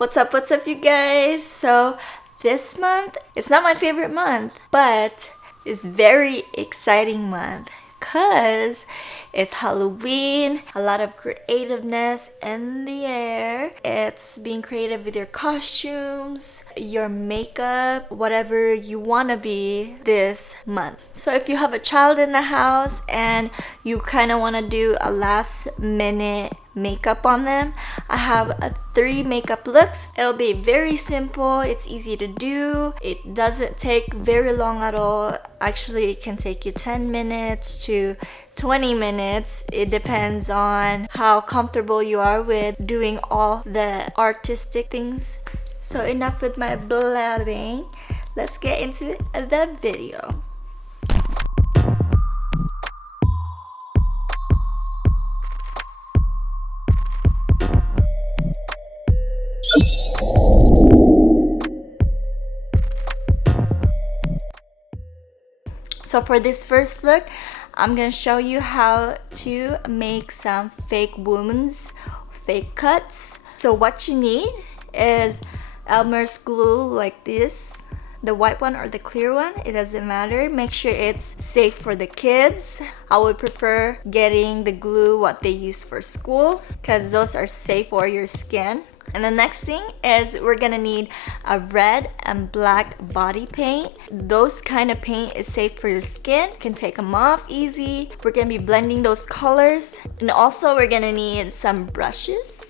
What's up you guys? So this month, it's not my favorite month, but it's very exciting month because it's Halloween, a lot of creativeness in the air. It's being creative with your costumes, your makeup, whatever you want to be this month. So if you have a child in the house and you kind of want to do a last minute makeup on them, I have 3 makeup looks. It'll be very simple, it's easy to do, it doesn't take very long at all. Actually, it can take you 10 minutes to 20 minutes. It depends on how comfortable you are with doing all the artistic things. So enough with my blabbing, let's get into the video. So for this first look, I'm gonna show you how to make some fake wounds, fake cuts. So what you need is Elmer's glue like this, the white one or the clear one, it doesn't matter. Make sure it's safe for the kids. I would prefer getting the glue what they use for school because those are safe for your skin. And the next thing is we're gonna need a red and black body paint. Those kind of paint is safe for your skin. You can take them off easy. We're gonna be blending those colors. And also we're gonna need some brushes.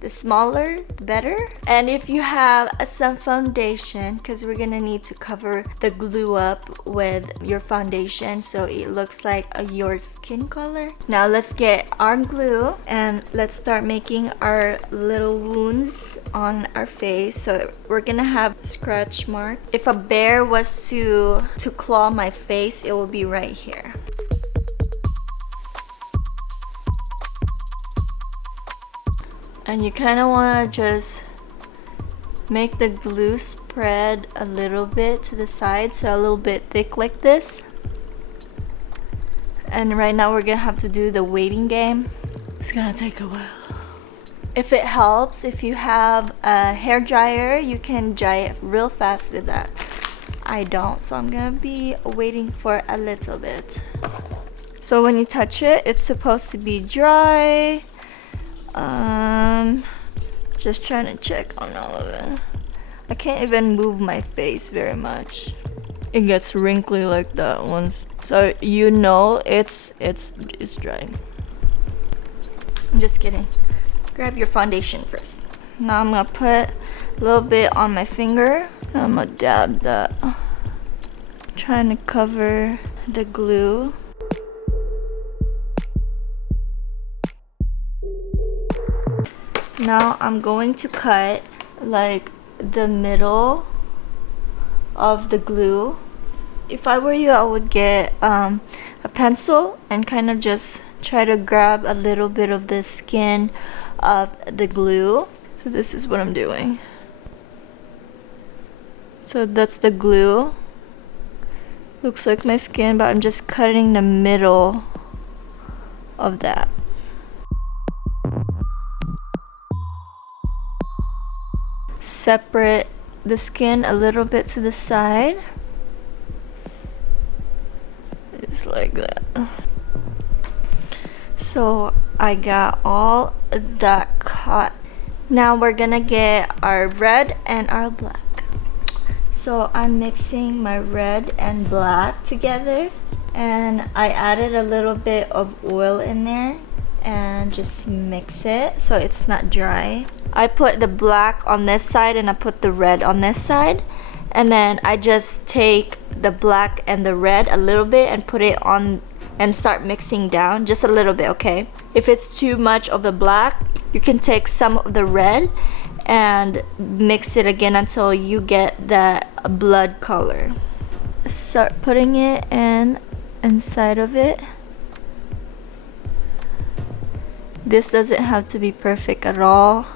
The smaller, the better. And if you have some foundation, because we're gonna need to cover the glue up with your foundation so it looks like your skin color. Now let's get our glue and let's start making our little wounds on our face. So we're gonna have scratch mark. If a bear was to claw my face, it will be right here. And you kind of want to just make the glue spread a little bit to the side, so a little bit thick like this. And right now we're gonna have to do the waiting game. It's gonna take a while. If it helps, if you have a hair dryer, you can dry it real fast with that. I don't, so I'm gonna be waiting for a little bit. So when you touch it, it's supposed to be dry. Just trying to check on all of it. I can't even move my face very much. It gets wrinkly like that once, so you know it's dry. I'm just kidding. Grab your foundation first. Now I'm gonna put a little bit on my finger. I'm gonna dab that. Trying to cover the glue. Now I'm going to cut like the middle of the glue. If I were you, I would get a pencil and kind of just try to grab a little bit of the skin of the glue. So this is what I'm doing. So that's the glue. Looks like my skin, but I'm just cutting the middle of that. Separate the skin a little bit to the side, just like that. So I got all that cut. Now we're gonna get our red and our black. So I'm mixing my red and black together, and I added a little bit of oil in there and just mix it so it's not dry. I put the black on this side and I put the red on this side, and then I just take the black and the red a little bit and put it on and start mixing down just a little bit, okay? If it's too much of the black, you can take some of the red and mix it again until you get that blood color. Start putting it inside of it. This doesn't have to be perfect at all.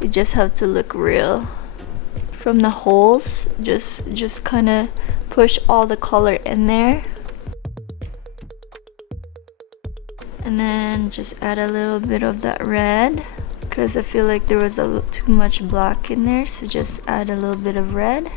You just have to look real. From the holes, just kind of push all the color in there. And then just add a little bit of that red. because I feel like there was a little too much black in there, so just add a little bit of red.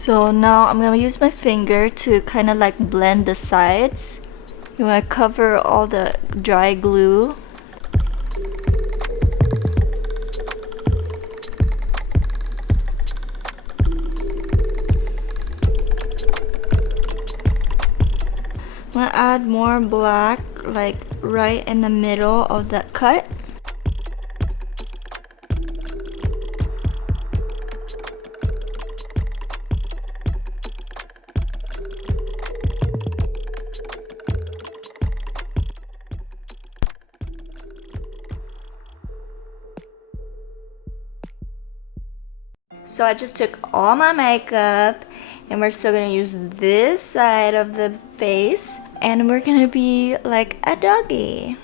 So now I'm gonna use my finger to kind of like blend the sides. You wanna cover all the dry glue. I'm gonna add more black like right in the middle of that cut. So I just took all my makeup and we're still gonna use this side of the face and we're gonna be like a doggy.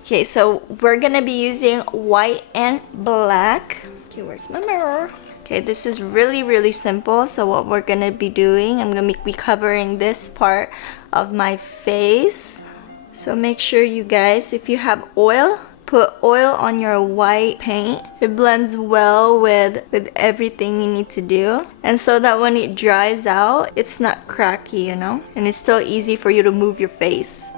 Okay, so we're gonna be using white and black. Okay, where's my mirror? Okay, this is really simple. So what we're gonna be doing, I'm gonna be covering this part of my face. So make sure you guys, if you have oil, put oil on your white paint. It blends well with everything you need to do. And so that when it dries out, it's not cracky, you know? And it's still easy for you to move your face.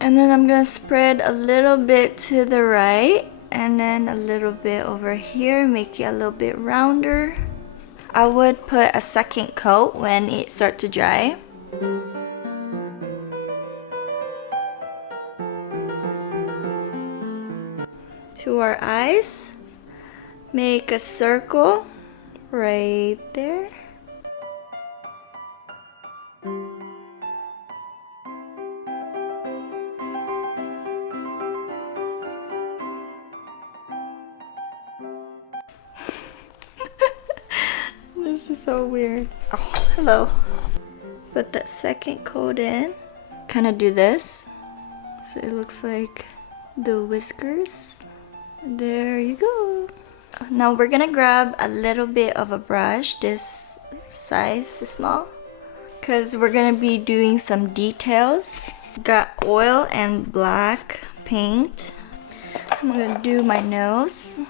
And then I'm gonna spread a little bit to the right and then a little bit over here, make it a little bit rounder. I would put a second coat when it starts to dry. To our eyes, make a circle right there. This is so weird. Oh, hello. Put that second coat in. Kind of do this. So it looks like the whiskers. There you go. Now we're gonna grab a little bit of a brush, this size, this small, because we're gonna be doing some details. Got oil and black paint. I'm gonna do my nose.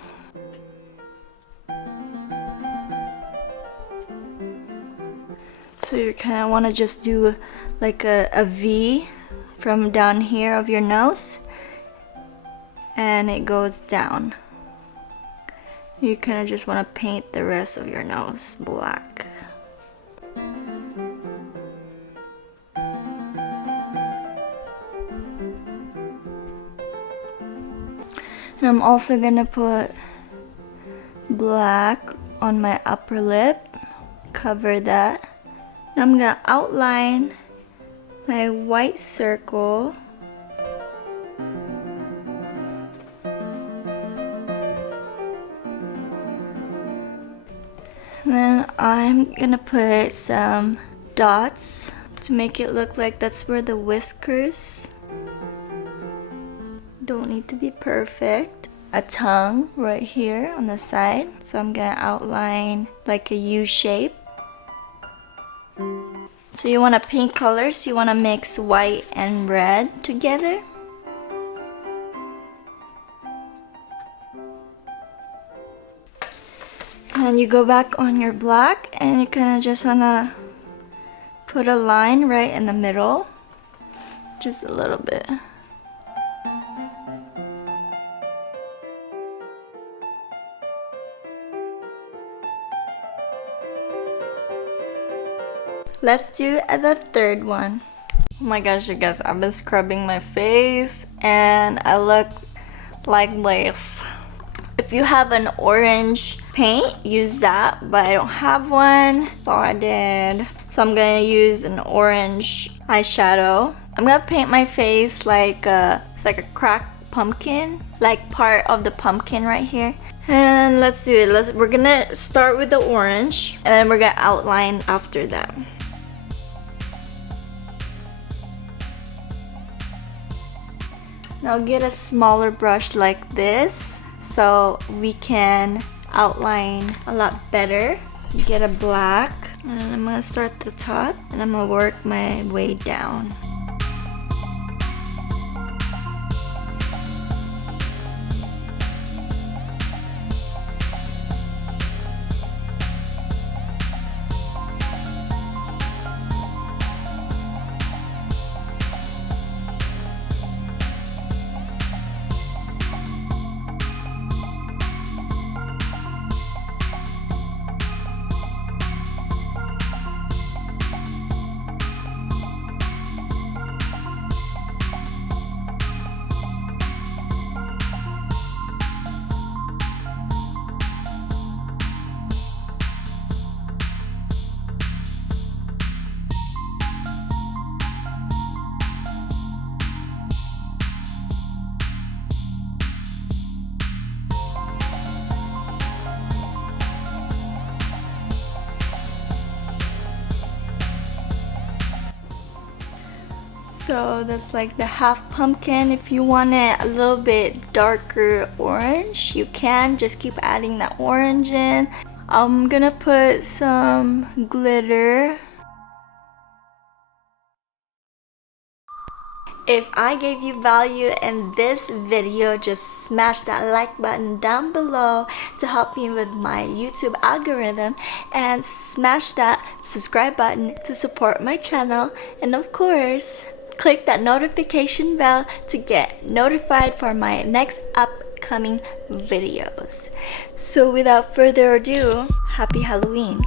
So you kind of want to just do like a V from down here of your nose and it goes down. You kind of just want to paint the rest of your nose black. And I'm also gonna put black on my upper lip, cover that. Now I'm gonna outline my white circle. And then I'm gonna put some dots to make it look like that's where the whiskers. Don't need to be perfect. A tongue right here on the side. So I'm gonna outline like a U shape. So you want a pink color, so you want to mix white and red together. And then you go back on your black and you kind of just want to put a line right in the middle. Just a little bit. Let's do the third one. Oh my gosh, you guys, I've been scrubbing my face and I look like this. If you have an orange paint, use that, but I don't have one. Thought I did. So I'm gonna use an orange eyeshadow. I'm gonna paint my face like it's like a cracked pumpkin, like part of the pumpkin right here. And let's do it. We're gonna start with the orange, and then we're gonna outline after that. Now get a smaller brush like this so we can outline a lot better. Get a black, and I'm gonna start at the top, and I'm gonna work my way down. So that's like the half pumpkin. If you want it a little bit darker orange, you can just keep adding that orange in. I'm gonna put some glitter. If I gave you value in this video, just smash that like button down below to help me with my YouTube algorithm, and smash that subscribe button to support my channel, and of course, click that notification bell to get notified for my next upcoming videos. So without further ado, happy Halloween!